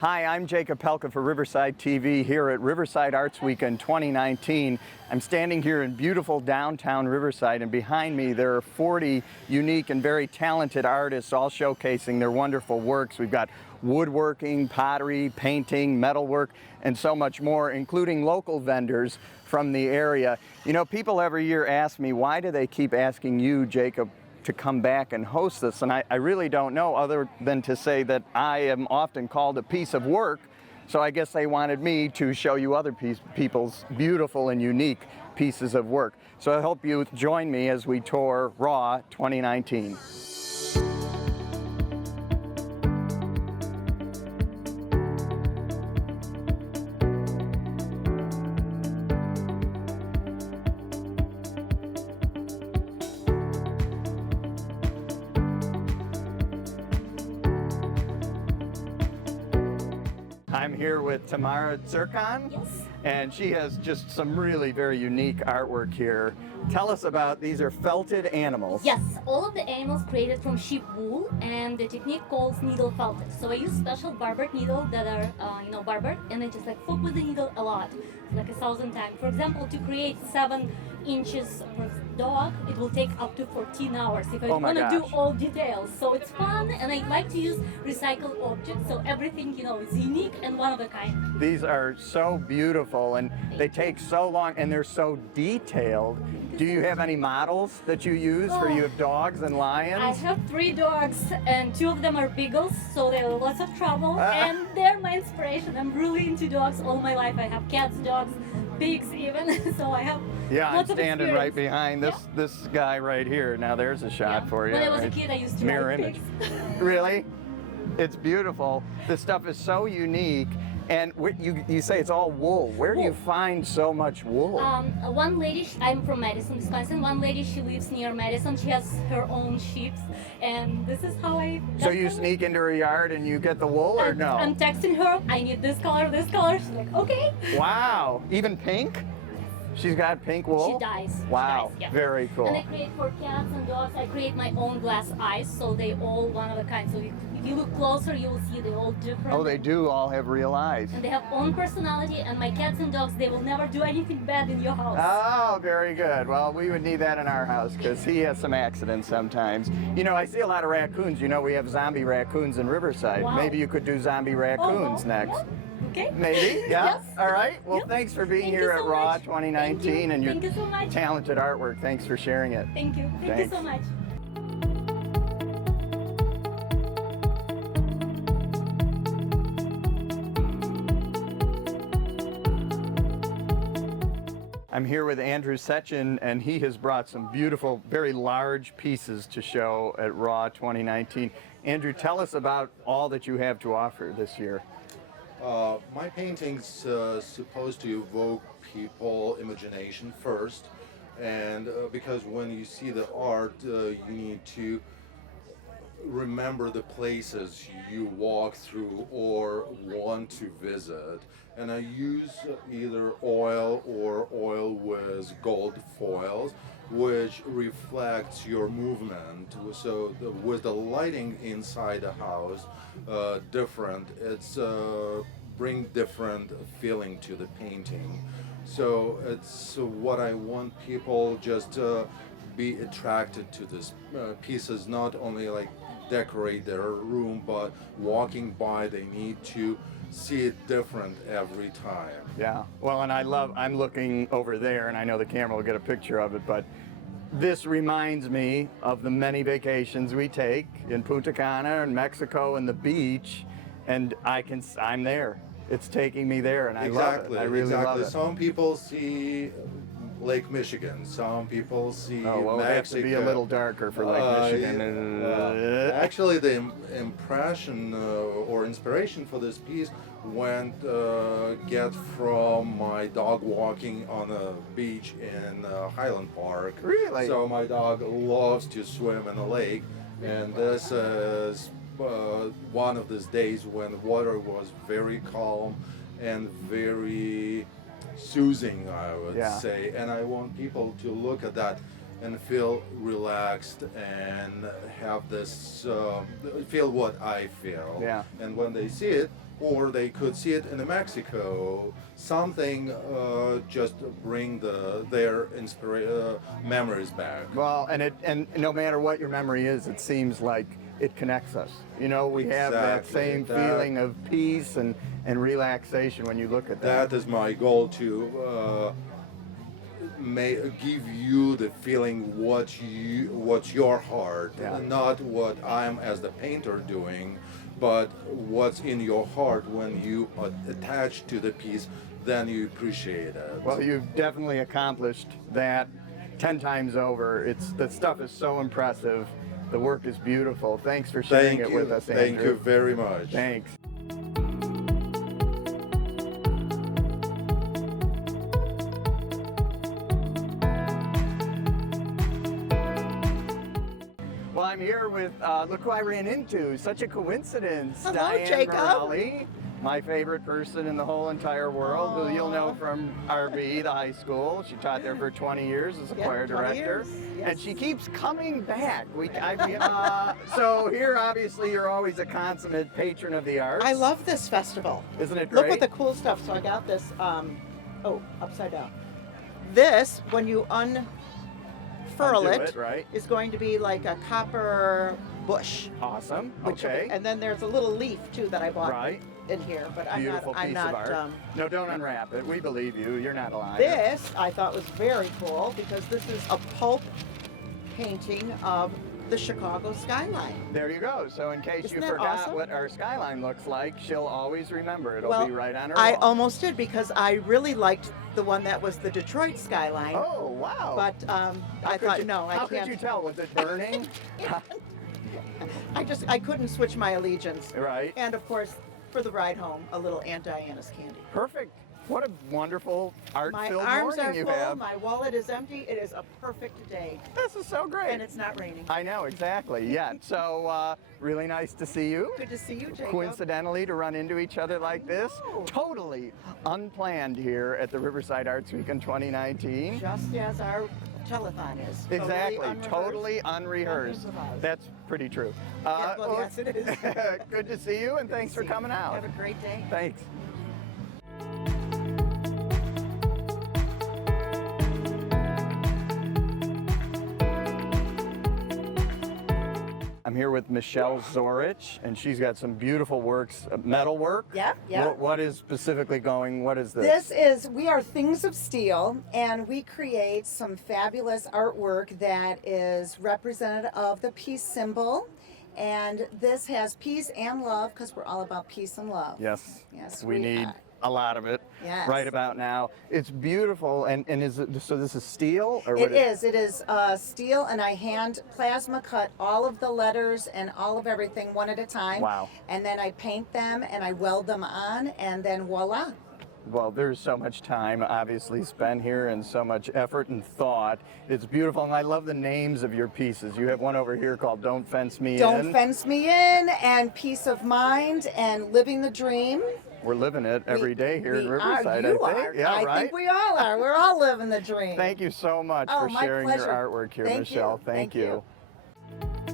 Hi, I'm Jacob Palka for Riverside TV here at Riverside Arts Weekend 2019. I'm standing here in beautiful downtown Riverside, and behind me there are 40 unique and very talented artists all showcasing their wonderful works. We've got woodworking, pottery, painting, metalwork, and so much more, including local vendors from the area. You know, people every year ask me, why do they keep asking you, Jacob, to come back and host this? And I really don't know, other than to say that I am often called a piece of work, so I guess they wanted me to show you other people's beautiful and unique pieces of work. So I hope you join me as we tour RAW 2019. I'm here with Tamara Tsurkan. Yes. And she has just some really very unique artwork here. Tell us about, these are felted animals. Yes, all of the animals created from sheep wool, and the technique calls needle felted. So I use special barbered needle that are, barbered, and I just fuck with the needle a lot, like 1,000 times. For example, to create 7 inches for dog, it will take up to 14 hours if I want to do all details. So it's fun, and I like to use recycled objects, so everything, is unique and one of a kind. These are so beautiful, and they take so long, and they're so detailed. Do you have any models that you use for you have dogs and lions? I have 3 dogs, and 2 of them are beagles, so they have lots of trouble, and they're my inspiration. I'm really into dogs all my life. I have cats, dogs, pigs even, so I have I'm standing right behind this guy right here. Now there's a shot for you. When I was a kid, I used to mirror ride image. pigs. Really? It's beautiful. This stuff is so unique. And you say it's all wool. Where do you find so much wool? One lady, I'm from Madison, Wisconsin. One lady, she lives near Madison. She has her own sheep, and this is how I. So you sneak into her yard and you get the wool, or no? I'm texting her. I need this color, this color. She's like, okay. Wow, even pink? She's got pink wool? She dyes. Wow, She dyes, yeah. Very cool. And I create for cats and dogs, I create my own glass eyes, so they all one of a kind. So if you look closer, you will see they're all different. Oh, they do all have real eyes. And they have own personality, and my cats and dogs, they will never do anything bad in your house. Oh, very good. Well, we would need that in our house because he has some accidents sometimes. You know, I see a lot of raccoons. You know, we have zombie raccoons in Riverside. Wow. Maybe you could do zombie raccoons next. Yeah. Okay. Maybe, yeah. Yes. All right. Well, Yep. thanks for being Thank here you at so RAW much. 2019 and your Thank you so much. talented artwork. Thanks for sharing it. Thank you. Thank Thanks. you so much. I'm here with Andrew Sechin, and he has brought some beautiful, very large pieces to show at RAW 2019. Andrew, tell us about all that you have to offer this year. My painting's supposed to evoke people imagination first, and because when you see the art, you need to remember the places you walk through or want to visit. And I use either oil or oil with gold foils, which reflects your movement. So with the lighting inside the house, different, it's bring different feeling to the painting. So it's what I want people just be attracted to this pieces, not only like decorate their room, but walking by they need to see it different every time. Yeah, well, and I'm looking over there, and I know the camera will get a picture of it, but this reminds me of the many vacations we take in Punta Cana and Mexico and the beach, and I'm there. It's taking me there, and I love it. I really love it. Some people see Lake Michigan. Some people see Mexico. It has to be a little darker for Lake Michigan. Actually, the impression or inspiration for this piece went get from my dog walking on a beach in Highland Park. Really? So my dog loves to swim in the lake, and this is one of these days when the water was very calm and very soothing, I would say. And I want people to look at that and feel relaxed and have this feel what I feel. Yeah. And when they see it, or they could see it in Mexico, something just bring their memories back. Well, and no matter what your memory is, it seems like it connects us. You know, we have that Exactly. same feeling of peace and relaxation when you look at that. That is my goal, to give you the feeling what's your heart, Yeah. not what I'm as the painter doing, but what's in your heart when you are attached to the piece, then you appreciate it. Well, you've definitely accomplished that 10 times over. The stuff is so impressive. The work is beautiful. Thanks for sharing Thank it you. with us, Andrew. Thank you very much. Thanks. Well, I'm here with, look who I ran into. Such a coincidence. Hello, Diane Jacob. Marelli, my favorite person in the whole entire world, who you'll know from RB, the high school. She taught there for 20 years as a Yeah, choir 20 director. years, And yes. she keeps coming back. So here, obviously, you're always a consummate patron of the arts. I love this festival. Isn't it great? Look at the cool stuff. So I got this, upside down. This, when you unfurl Undo it, it, right. is going to be like a copper bush. Awesome. Which Okay. and then there's a little leaf too that I bought Right. in here, but Beautiful I'm piece not. of art. No, don't unwrap it. We believe you. You're not a liar. This I thought was very cool because this is a pulp painting of the Chicago skyline. There you go. So in case Isn't you that forgot awesome? what our skyline looks like, she'll always remember. It'll Well, be right on her I wall. almost did because I really liked the one that was the Detroit skyline. Oh, wow. But How I could thought, you- no, I How can't. could you tell? Was it burning? I couldn't switch my allegiance. Right. And of course, for the ride home, a little Aunt Diana's candy. Perfect. What a wonderful My art-filled arms morning are you full, have. my wallet is empty. It is a perfect day. This is so great. And it's not raining. I know, exactly. Yeah. So really nice to see you. Good to see you, Jacob. Coincidentally, to run into each other like this, know. totally unplanned here at the Riverside Arts Weekend 2019. Just as our telethon is. Exactly, unrehearsed. totally unrehearsed. Unimprovised. That's pretty true. Yeah, well, yes, it is. Good to see you, and thanks for See you. coming out. Have a great day. Thanks. I'm here with Michelle Zorich, and she's got some beautiful works, metal work. Yep, yep. What is specifically going? What is this? We are Things of Steel, and we create some fabulous artwork that is representative of the peace symbol. And this has peace and love, because we're all about peace and love. Yes. Yes, We we need are. a lot of it. Yes. Right about now. It's beautiful, and is it, so this is steel? Or It is steel, and I hand plasma cut all of the letters and all of everything one at a time. Wow. And then I paint them, and I weld them on, and then voila. Well, there's so much time obviously spent here and so much effort and thought. It's beautiful, and I love the names of your pieces. You have one over here called Don't Fence Me In. Don't Fence Me In, and Peace of Mind, and Living the Dream. We're living it every day here in We Riverside, are, you I think. are. Yeah, I right? think we all are. We're all living the dream. Thank you so much Oh, for my sharing pleasure. your artwork here, Thank Michelle. you. Thank Thank you. you.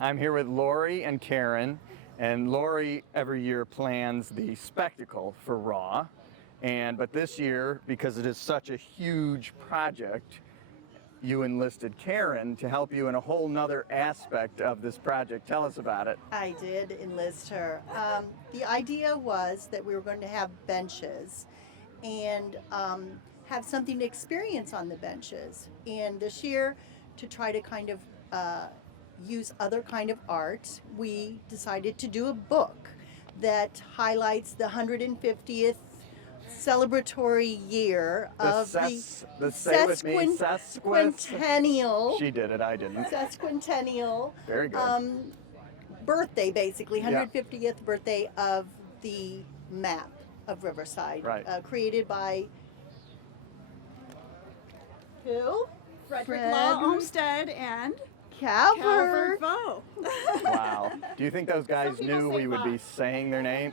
I'm here with Laurie and Karen, and Laurie every year plans the spectacle for Raw, but this year, because it is such a huge project, you enlisted Karen to help you in a whole nother aspect of this project. Tell us about it. I did enlist her. The idea was that we were going to have benches and have something to experience on the benches. And this year, to try to kind of use other kind of art, we decided to do a book that highlights the 150th celebratory year of say with me, sesquicentennial. She did it, I didn't. Sesquicentennial Very good. birthday, basically, Yeah. 150th birthday of the map of Riverside, Right. Created by who? Frederick Fred. Law Olmsted and Calvert. Bow. Wow. Do you think those guys people knew say we would be Bob. saying their name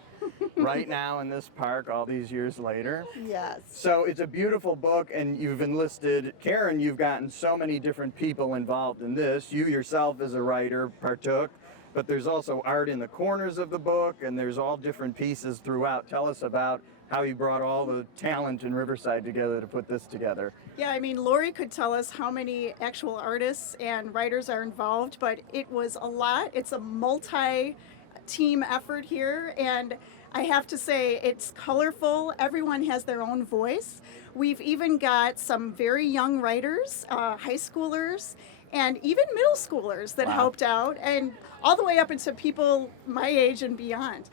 right now in this park all these years later? Yes. So it's a beautiful book, and you've enlisted, Karen, you've gotten so many different people involved in this. You yourself as a writer partook, but there's also art in the corners of the book, and there's all different pieces throughout. Tell us about how you brought all the talent in Riverside together to put this together. Yeah, I mean, Laurie could tell us how many actual artists and writers are involved, but it was a lot. It's a multi-team effort here, and I have to say it's colorful. Everyone has their own voice. We've even got some very young writers, high schoolers, and even middle schoolers that Wow. helped out, and all the way up into people my age and beyond.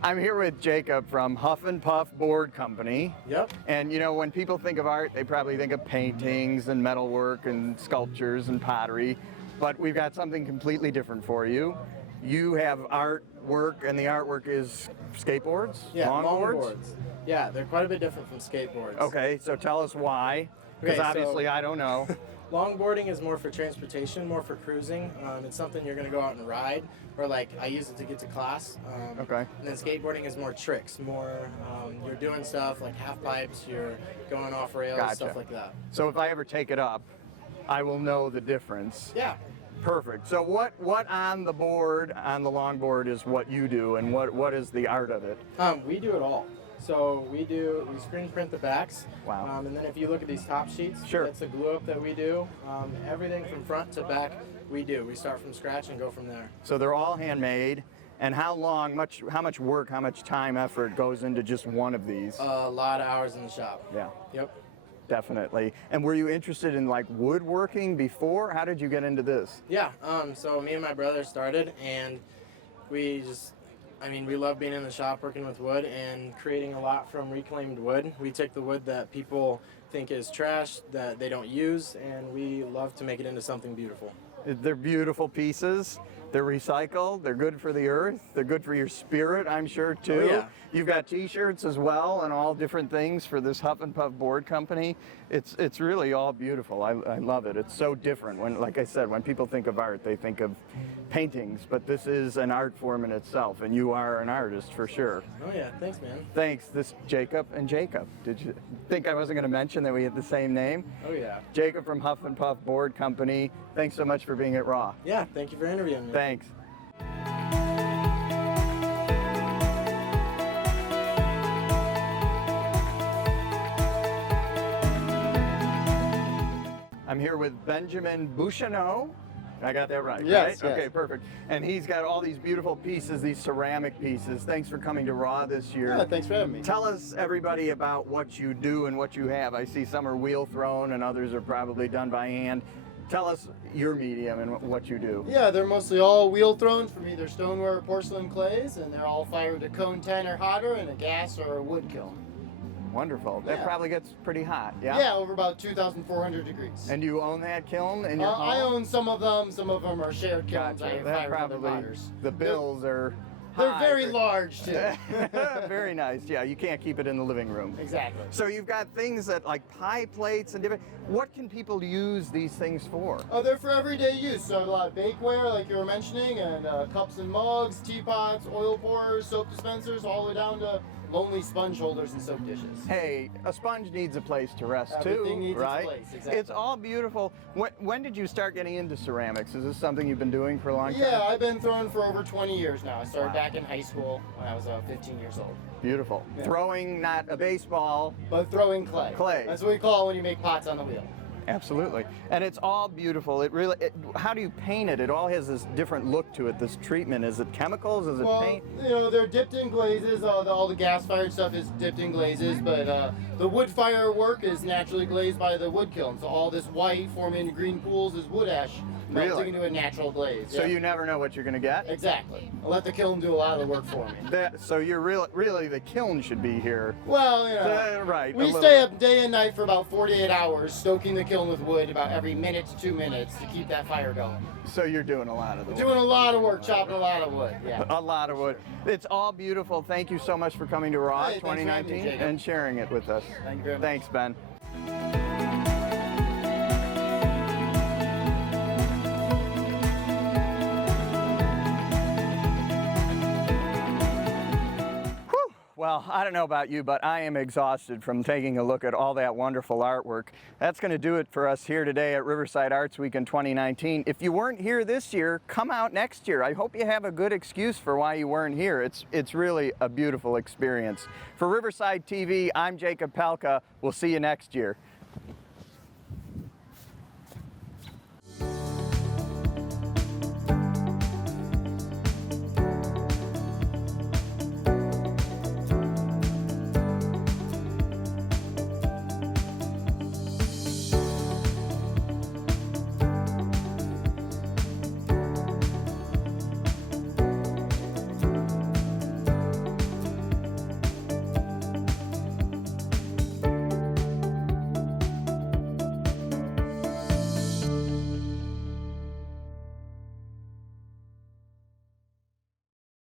I'm here with Jacob from Huff and Puff Board Company. Yep. And you know, when people think of art, they probably think of paintings and metalwork and sculptures and pottery, but we've got something completely different for you. You have artwork, and the artwork is skateboards? Yeah, Longboards? longboards. Yeah, they're quite a bit different from skateboards. Okay, so tell us why, because Okay, so- obviously I don't know. Longboarding is more for transportation, more for cruising. It's something you're going to go out and ride, or like I use it to get to class. Okay. And then skateboarding is more tricks, more you're doing stuff like half pipes, you're going off rails, Gotcha. stuff like that. So if I ever take it up, I will know the difference. Yeah. Perfect. So what on the board, on the longboard, is what you do, and what is the art of it? We do it all. So we screen print the backs. Wow. And then if you look at these top sheets, Sure. that's the glue up that we do. Everything from front to back we do. We start from scratch and go from there. So they're all handmade. And how much work, how much time, effort goes into just one of these? A lot of hours in the shop. Yeah, Yep. definitely. And were you interested in like woodworking before? How did you get into this? Yeah. So me and my brother started, and we love being in the shop working with wood and creating a lot from reclaimed wood. We take the wood that people think is trash, that they don't use, and we love to make it into something beautiful. They're beautiful pieces. They're recycled. They're good for the earth. They're good for your spirit, I'm sure, too. Oh, yeah. You've got T-shirts as well, and all different things for this Huff and Puff Board Company. It's really all beautiful. I love it. It's so different. When, like I said, when people think of art, they think of paintings, but this is an art form in itself, and you are an artist for sure. Oh yeah, thanks, man. Thanks. This Jacob and Jacob. Did you think I wasn't going to mention that we had the same name? Oh yeah. Jacob from Huff and Puff Board Company. Thanks so much for being at Raw. Yeah, thank you for interviewing me. Thanks. I'm here with Benjamin Buchenot. I got that right, Yes, right? yes. Okay, perfect. And he's got all these beautiful pieces, these ceramic pieces. Thanks for coming to Raw this year. Yeah, thanks for having me. Tell us, everybody, about what you do and what you have. I see some are wheel thrown and others are probably done by hand. Tell us your medium and what you do. Yeah, they're mostly all wheel thrown from either stoneware or porcelain clays, and they're all fired to cone 10 or hotter in a gas or a wood kiln. Wonderful. That Yeah. probably gets pretty hot, yeah? Yeah, over about 2,400 degrees. And you own that kiln in your home? I own some of them are shared kilns. Gotcha. I That fire other probably, potters. the bills are They're high very for- large too. Very nice. Yeah, you can't keep it in the living room. Exactly. So you've got things that like pie plates and different. What can people use these things for? Oh, they're for everyday use. So a lot of bakeware, like you were mentioning, and cups and mugs, teapots, oil pourers, soap dispensers, all the way down to lonely sponge holders and soap dishes. Hey, a sponge needs a place to rest Everything too, needs its right? place, exactly. It's all beautiful. When did you start getting into ceramics? Is this something you've been doing for a long time? Yeah, I've been throwing for over 20 years now. I started Wow. back in high school when I was 15 years old. Beautiful. Yeah. Throwing not a baseball. But throwing clay. Clay. That's what we call it when you make pots on the wheel. Absolutely. And it's all beautiful. How do you paint it? It all has this different look to it, this treatment. Is it chemicals? Is it Well, paint? you know, they're dipped in glazes. All the gas-fired stuff is dipped in glazes, but the wood fire work is naturally glazed by the wood kiln. So all this white forming green pools is wood ash melting Really? into a natural glaze. So yeah. you never know what you're going to get? Exactly. I'll let the kiln do a lot of the work for me. So you're really the kiln should be here. Well, you know, Right. a we little stay bit. up day and night for about 48 hours, stoking the kiln kiln with wood about every minute to 2 minutes to keep that fire going. So you're doing a lot of the work. Doing a lot of work, chopping a lot of wood. Yeah. A lot of wood. It's all beautiful. Thank you so much for coming to Raw Hey, thanks for having me, 2019 Jacob. and sharing it with us. Thank you very much. Thanks, Ben. Whew. Well, I don't know about you, but I am exhausted from taking a look at all that wonderful artwork. That's going to do it for us here today at Riverside Arts Weekend 2019. If you weren't here this year, come out next year. I hope you have a good excuse for why you weren't here. It's really a beautiful experience. For Riverside TV, I'm Jacob Palka. We'll see you next year.